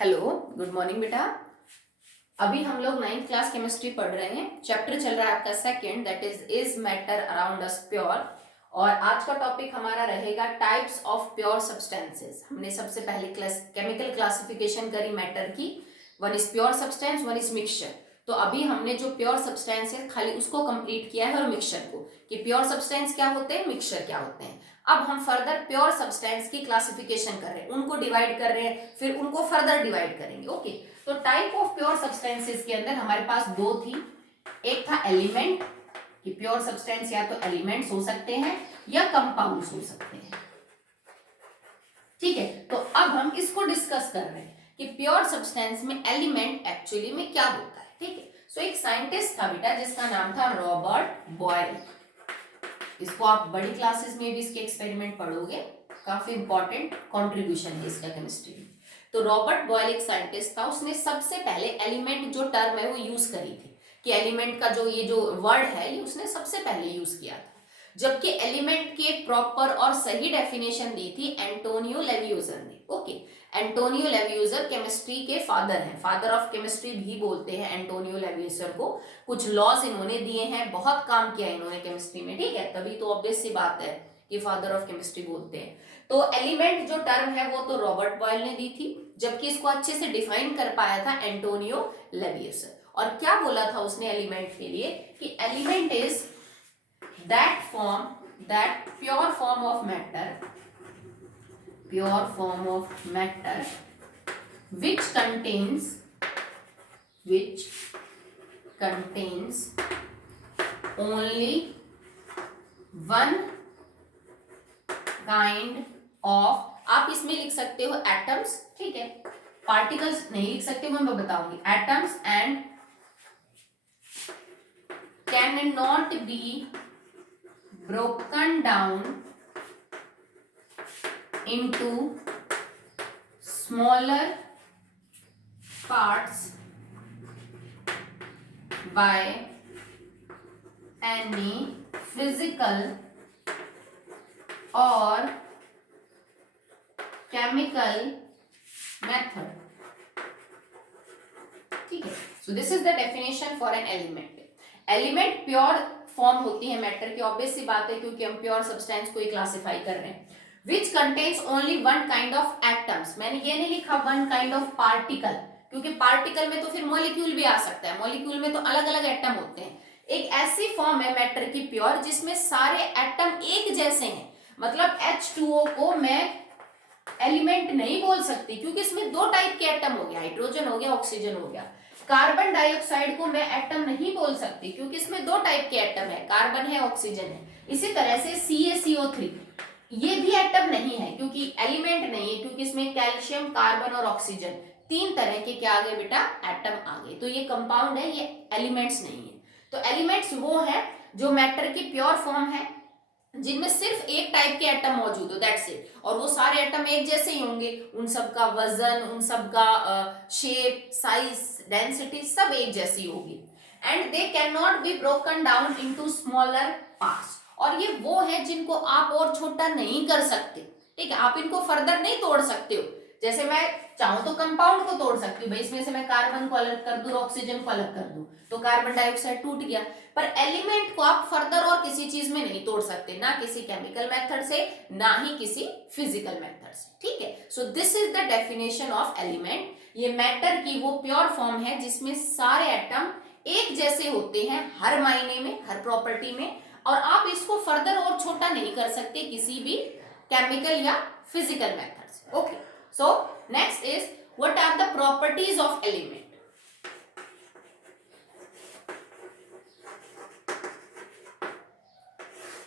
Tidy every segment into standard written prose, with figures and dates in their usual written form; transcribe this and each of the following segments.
Hello, good morning बेटा। अभी हम लोग 9th क्लास केमिस्ट्री पढ़ रहे हैं। चैप्टर चल रहा है आपका second, that is matter around us pure. और आज का टॉपिक हमारा रहेगा टाइप्स ऑफ प्योर सब्सटेंसेस। हमने सबसे पहले केमिकल क्लासिफिकेशन करी मैटर की। One is pure substance, one is mixture. तो अभी हमने जो प्योर सब्सटेंस है खाली उसको कंप्लीट किया है, और मिक्सचर को, कि प्योर सब्सटेंस क्या होते हैं, मिक्सचर क्या होते हैं। अब हम फर्दर प्योर सब्सटेंस की क्लासिफिकेशन कर रहे हैं, उनको डिवाइड कर रहे हैं, फिर उनको फर्दर डिवाइड करेंगे। ओके, तो टाइप ऑफ प्योर सब्सटेंसेस के अंदर हमारे पास दो थी। एक था एलिमेंट, कि प्योर सब्सटेंस या तो एलिमेंट्स हो सकते हैं या कंपाउंड्स हो सकते हैं। ठीक है, तो अब हम इसको डिस्कस कर रहे हैं कि प्योर सब्सटेंस में एलिमेंट एक्चुअली में क्या होता है। ठीक है, सो एक साइंटिस्ट था बेटा जिसका नाम था रॉबर्ट बॉयल। इसको आप बड़ी क्लासेस में भी इसके एक्सपेरिमेंट पढ़ोगे, काफी इंपॉर्टेंट कंट्रीब्यूशन है इसका केमिस्ट्री में। तो रॉबर्ट बॉयल एक साइंटिस्ट था, उसने सबसे पहले एलिमेंट जो टर्म है वो यूज करी थी, कि एलिमेंट का जो ये जो वर्ड है ये उसने सबसे पहले यूज किया था। जबकि एलिमेंट की एक प्रॉपर और सही डेफिनेशन दी थी एंटोनियो लेवियोजर ने। ओके, एंटोनियो लेवियोजर केमिस्ट्री के फादर हैं, फादर ऑफ केमिस्ट्री भी बोलते हैं एंटोनियो लेवियोजर को। कुछ लॉज इन्होंने दिए हैं, बहुत काम किया इन्होंने केमिस्ट्री में। ठीक है, तभी तो ऑब्वियस सी बात है कि फादर ऑफ केमिस्ट्री बोलते हैं। तो एलिमेंट जो टर्म है वो तो रॉबर्ट बॉयल ने दी थी, जबकि इसको अच्छे से डिफाइन कर पाया था एंटोनियो लेवियोजर। और क्या बोला था उसने एलिमेंट के लिए, कि element is that pure form of matter which contains only one kind of, आप इसमें लिख सकते हो एटम्स, ठीक है, पार्टिकल्स नहीं लिख सकते हो, मैं बताऊंगी। Atoms and can not B broken down into smaller parts by any physical or chemical method. ठीक है, so this is the definition for an element. Element pure form होती है मैटर की, ऑब्वियस सी बात है, क्योंकि हम प्योर सब्सटेंस को ही क्लासिफाई कर रहे हैं। Which contains only one kind of atoms, मैंने ये नहीं लिखा वन काइंड ऑफ पार्टिकल, क्योंकि पार्टिकल में तो फिर मॉलिक्यूल भी आ सकता है, मॉलिक्यूल में तो अलग अलग एटम होते हैं। एक ऐसी फॉर्म है मैटर की प्योर जिसमें सारे एटम एक जैसे हैं। मतलब H2O को मैं एलिमेंट नहीं बोल सकती, क्योंकि इसमें दो टाइप के एटम हो गया, हाइड्रोजन हो गया, ऑक्सीजन हो गया। कार्बन डाइऑक्साइड को मैं एटम नहीं बोल सकती, क्योंकि इसमें दो टाइप के एटम है, कार्बन है, ऑक्सीजन है। इसी तरह से CaCO3 ये भी एटम नहीं है, क्योंकि एलिमेंट नहीं है, क्योंकि इसमें कैल्शियम, कार्बन और ऑक्सीजन तीन तरह के क्या आ गए बेटा, एटम आ गए। तो ये कंपाउंड है, ये एलिमेंट्स नहीं है। तो एलिमेंट्स वो है जो मैटर की प्योर फॉर्म है, जिनमें सिर्फ एक टाइप के एटम मौजूद हो, दैट्स इट। और वो सारे एटम एक जैसे ही होंगे, उन सब का वजन, उन सब का शेप, साइज, डेंसिटी सब एक जैसी होगी। And they can not be broken down into smaller parts, और ये वो है जिनको आप और छोटा नहीं कर सकते। ठीक है, आप इनको फर्दर नहीं तोड़ सकते हो। जैसे मैं चाहूं तो कंपाउंड को तोड़ सकती हूँ भाई, इसमें से मैं कार्बन को अलग कर दूं, ऑक्सीजन को अलग कर दूं, तो कार्बन डाइऑक्साइड टूट गया। पर एलिमेंट को आप फर्दर और किसी चीज में नहीं तोड़ सकते, ना किसी केमिकल मेथड से, ना ही किसी फिजिकल मेथड से। ठीक है, so this is the definition of element. ये मैटर की वो प्योर फॉर्म है जिसमें सारे एटम एक जैसे होते हैं, हर मायने में, हर प्रॉपर्टी में, और आप इसको फर्दर और छोटा नहीं कर सकते किसी भी केमिकल या फिजिकल मेथड से। Okay, so next is what are the properties of element.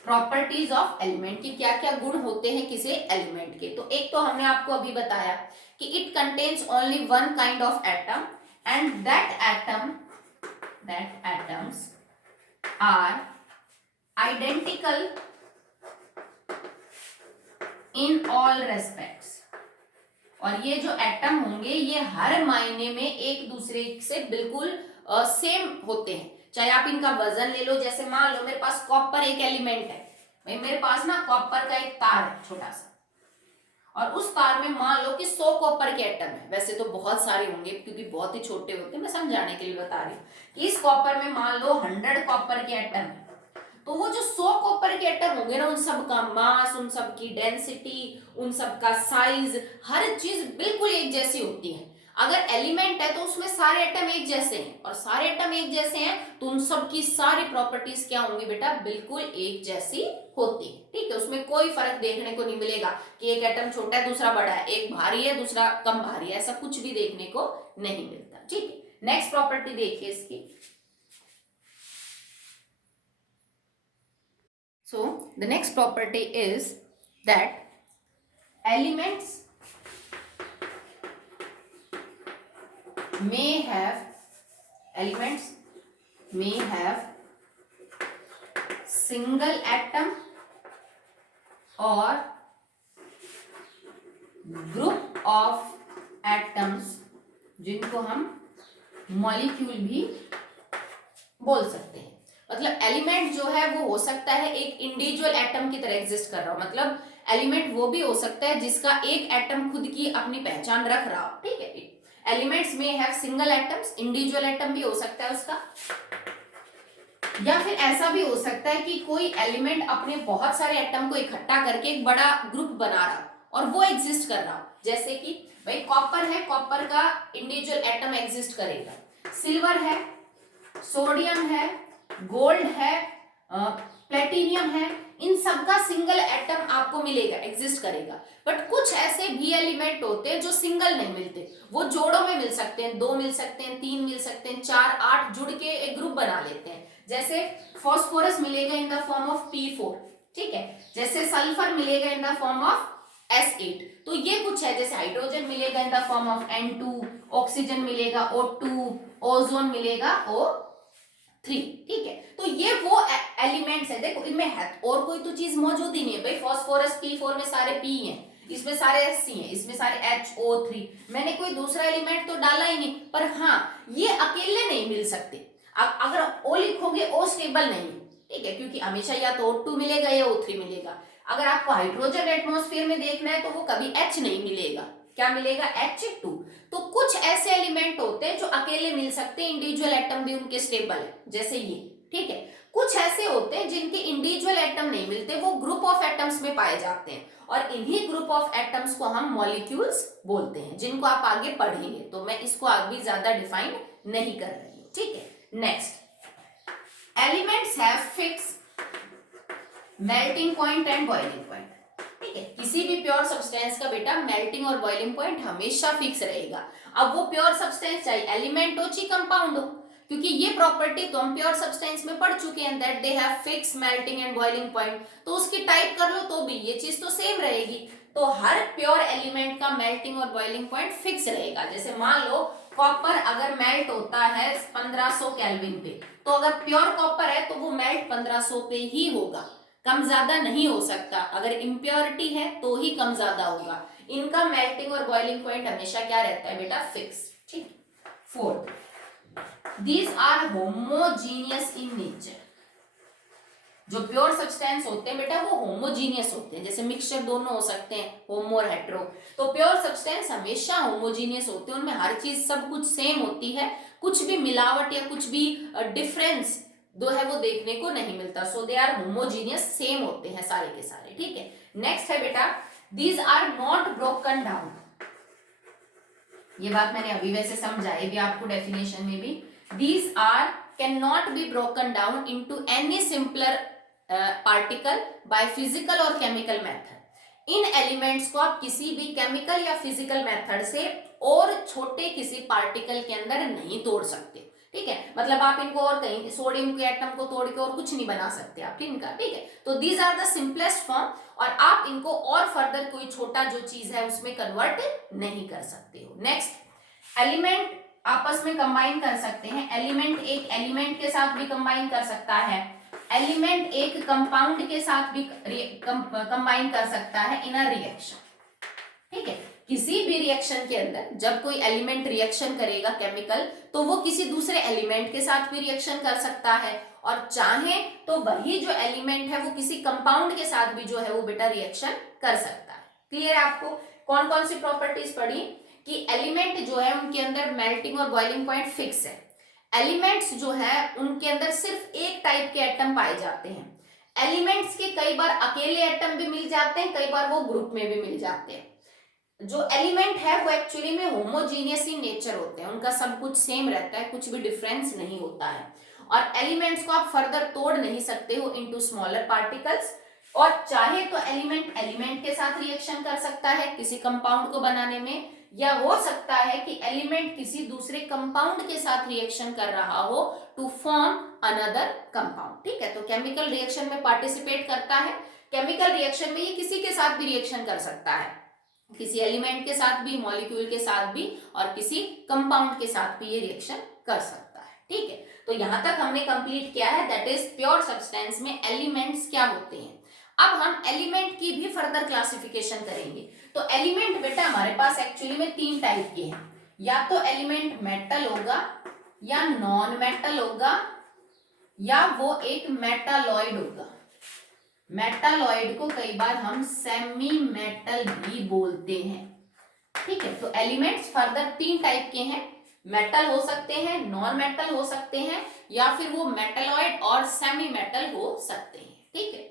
Properties of element की क्या क्या गुण होते हैं किसी एलिमेंट के। तो एक तो हमने आपको अभी बताया कि it contains only one kind of atom and that atoms are identical in all respects. और ये जो एटम होंगे ये हर मायने में एक दूसरे से बिल्कुल सेम होते हैं। चाहे आप इनका वजन ले लो, जैसे मान लो मेरे पास कॉपर एक एलिमेंट है, भाई मेरे पास ना कॉपर का एक तार है छोटा सा, और उस तार में मान लो कि 100 कॉपर के एटम है, वैसे तो बहुत सारे होंगे क्योंकि बहुत ही छोटे होते हैं, मैं समझाने के लिए बता रही हूँ कि इस कॉपर में मान लो 100 कॉपर के एटम है, तो वो जो 100 कॉपर के एटम होंगे ना, उन सब का मास, उन सब की डेंसिटी, उन सब का साइज, हर चीज बिल्कुल एक जैसी होती है। अगर एलिमेंट है तो उसमें सारे एटम एक जैसे हैं, और सारे एटम एक जैसे हैं तो उन सब की सारी प्रॉपर्टीज क्या होंगी बेटा, बिल्कुल एक जैसी होती है। ठीक है, उसमें कोई फर्क देखने को नहीं मिलेगा कि एक एटम छोटा है दूसरा बड़ा है, एक भारी है दूसरा कम भारी है, ऐसा कुछ भी देखने को नहीं मिलता। ठीक है, नेक्स्ट प्रॉपर्टी देखिए इसकी। So the next property is that elements may have single atom or group of atoms, जिनको हम मॉलिक्यूल भी बोल सकते हैं। मतलब एलिमेंट जो है वो हो सकता है एक इंडिविजुअल एटम की तरह एग्जिस्ट कर रहा हो, मतलब एलिमेंट वो भी हो सकता है जिसका एक एटम खुद की अपनी पहचान रख रहा हो। ठीक है, एलिमेंट्स में have single atoms, individual atom भी हो सकता है उसका, या फिर ऐसा भी हो सकता है कि कोई एलिमेंट अपने बहुत सारे एटम को इकट्ठा करके एक बड़ा ग्रुप बना रहा और वो एग्जिस्ट कर रहा हो। जैसे कि भाई कॉपर है, कॉपर का इंडिविजुअल एटम एग्जिस्ट करेगा, सिल्वर है, सोडियम है, गोल्ड है, प्लेटिनियम है, इन सब का सिंगल एटम आपको मिलेगा, एग्जिस्ट करेगा। बट कुछ ऐसे भी एलिमेंट होते हैं जो सिंगल नहीं मिलते, वो जोड़ों में मिल सकते हैं, 2 मिल सकते हैं, 3 मिल सकते हैं, 4, 8 जुड़ के एक ग्रुप बना लेते हैं। जैसे फॉस्फोरस मिलेगा in the form of P4, ठीक है, जैसे सल्फर मिलेगा in the form of S8। तो ये कुछ है, जैसे हाइड्रोजन मिलेगा in the form of N2, oxygen मिलेगा O2, ओजोन मिलेगा O3। ठीक है, तो ये वो एलिमेंट्स है, देखो इनमें है और कोई तो चीज मौजूद ही नहीं है भाई। फॉस्फोरस P4 में सारे P हैं, इसमें सारे H हैं, इसमें सारे HO3, मैंने कोई दूसरा एलिमेंट तो डाला ही नहीं। पर हाँ, ये अकेले नहीं मिल सकते, अगर O लिखोगे O स्टेबल नहीं है, ठीक है, क्योंकि हमेशा या तो O2 मिलेगा या O3 मिलेगा। अगर आपको हाइड्रोजन एटमॉस्फेयर में देखना है तो वो कभी H नहीं मिलेगा, क्या मिलेगा, H2। तो कुछ ऐसे एलिमेंट होते हैं जो अकेले मिल सकते हैं, इंडिविजुअल एटम भी उनके स्टेबल है, जैसे ये। ठीक है, कुछ ऐसे होते हैं जिनके इंडिविजुअल एटम नहीं मिलते, वो ग्रुप ऑफ एटम्स में पाए जाते हैं, और इन्हीं ग्रुप ऑफ एटम्स को हम मॉलिक्यूल्स बोलते हैं, जिनको आप आगे पढ़ेंगे, तो मैं इसको आगे ज्यादा डिफाइन नहीं कर रही हूँ। ठीक है, next, elements have fix melting point and boiling point. ठीक है, किसी भी प्योर सब्सटेंस का बेटा मेल्टिंग और बॉइलिंग पॉइंट हमेशा फिक्स रहेगा। अब वो प्योर सब्सटेंस चाहे एलिमेंट हो चाहे कंपाउंड हो, क्योंकि ये प्रॉपर्टी तो हम प्योर सब्सटेंस में पढ़ चुके हैं, that they have fix melting and boiling point. तो उसकी टाइप कर लो तो भी ये चीज तो सेम रहेगी। तो हर प्योर एलिमेंट का मेल्टिंग और बॉइलिंग पॉइंट फिक्स रहेगा। जैसे मान लो कॉपर अगर मेल्ट होता है 1500 केल्विन पे, तो अगर प्योर कॉपर है तो वो मेल्ट 1500 पे ही होगा, कम ज्यादा नहीं हो सकता। अगर इम्प्योरिटी है तो ही कम ज्यादा होगा। इनका मेल्टिंग और बॉइलिंग पॉइंट हमेशा क्या रहता है बेटा, फिक्स। ठीक, fourth, these are homogeneous in nature. जो प्योर सब्सटेंस होते हैं बेटा वो होमोजीनियस होते हैं, जैसे मिक्सचर दोनों हो सकते हैं, होमो और हेट्रो। तो प्योर सब्सटेंस हमेशा होमोजीनियस होते हैं, उनमें हर चीज सब कुछ सेम होती है, कुछ भी मिलावट या कुछ भी डिफरेंस जो है वो देखने को नहीं मिलता। सो दे आर होमोजीनियस, सेम होते हैं सारे के सारे। ठीक है, नेक्स्ट है बेटा, these are not broken down. ये बात मैंने अभी वैसे समझाई भी आपको डेफिनेशन में भी। These are can not be broken down into any simpler particle by physical और केमिकल मेथड। इन एलिमेंट्स को आप किसी भी केमिकल या फिजिकल मेथड से और छोटे किसी पार्टिकल के अंदर नहीं तोड़ सकते। ठीक है, मतलब आप इनको और कहीं सोडियम के एटम को तोड़ के और कुछ नहीं बना सकते आप इनका। ठीक है, तो these are the simplest form, और आप इनको और फर्दर कोई छोटा जो चीज है उसमें कन्वर्ट नहीं कर सकते हो। नेक्स्ट, एलिमेंट आपस में कंबाइन कर सकते हैं, एलिमेंट एक एलिमेंट के साथ भी कंबाइन कर सकता है, एलिमेंट एक कंपाउंड के साथ भी कंबाइन कर सकता है इन अ रिएक्शन। ठीक है, किसी भी रिएक्शन के अंदर जब कोई एलिमेंट रिएक्शन करेगा केमिकल, तो वो किसी दूसरे एलिमेंट के साथ भी रिएक्शन कर सकता है, और चाहे तो वही जो एलिमेंट है वो किसी कंपाउंड के साथ भी जो है वो बेटा रिएक्शन कर सकता है। क्लियर है आपको? कौन कौन सी प्रॉपर्टीज पढ़ी कि एलिमेंट जो है उनके अंदर मेल्टिंग और बॉइलिंग पॉइंट फिक्स है, एलिमेंट्स जो है उनके अंदर सिर्फ एक टाइप के एटम पाए जाते हैं, एलिमेंट्स के कई बार अकेले एटम भी मिल जाते हैं, कई बार वो ग्रुप में भी मिल जाते हैं। जो एलिमेंट है वो एक्चुअली में होमोजीनियस इन नेचर होते हैं, उनका सब कुछ सेम रहता है, कुछ भी डिफरेंस नहीं होता है, और एलिमेंट्स को आप फर्दर तोड़ नहीं सकते हो इनटू स्मॉलर पार्टिकल्स, और चाहे तो एलिमेंट एलिमेंट के साथ रिएक्शन कर सकता है किसी कंपाउंड को बनाने में, या हो सकता है कि एलिमेंट किसी दूसरे कंपाउंड के साथ रिएक्शन कर रहा हो टू फॉर्म अनदर कंपाउंड। ठीक है, तो केमिकल रिएक्शन में पार्टिसिपेट करता है, केमिकल रिएक्शन में ये किसी के साथ भी रिएक्शन कर सकता है, किसी एलिमेंट के साथ भी, मॉलिक्यूल के साथ भी, और किसी कंपाउंड के साथ भी ये रिएक्शन कर सकता है। ठीक है, तो यहां तक हमने कंप्लीट किया है, दैट इज प्योर सब्सटेंस में एलिमेंट्स क्या होते हैं। अब हम एलिमेंट की भी फर्दर क्लासिफिकेशन करेंगे। तो एलिमेंट बेटा हमारे पास एक्चुअली में तीन टाइप के हैं, या तो एलिमेंट मेटल होगा, या नॉन मेटल होगा, या वो एक मेटालॉइड होगा। मेटालॉइड को कई बार हम सेमी मेटल भी बोलते हैं। ठीक है, तो एलिमेंट्स फर्दर तीन टाइप के हैं, मेटल हो सकते हैं, नॉन मेटल हो सकते हैं, या फिर वो मेटालॉइड और सेमी मेटल हो सकते हैं। ठीक है,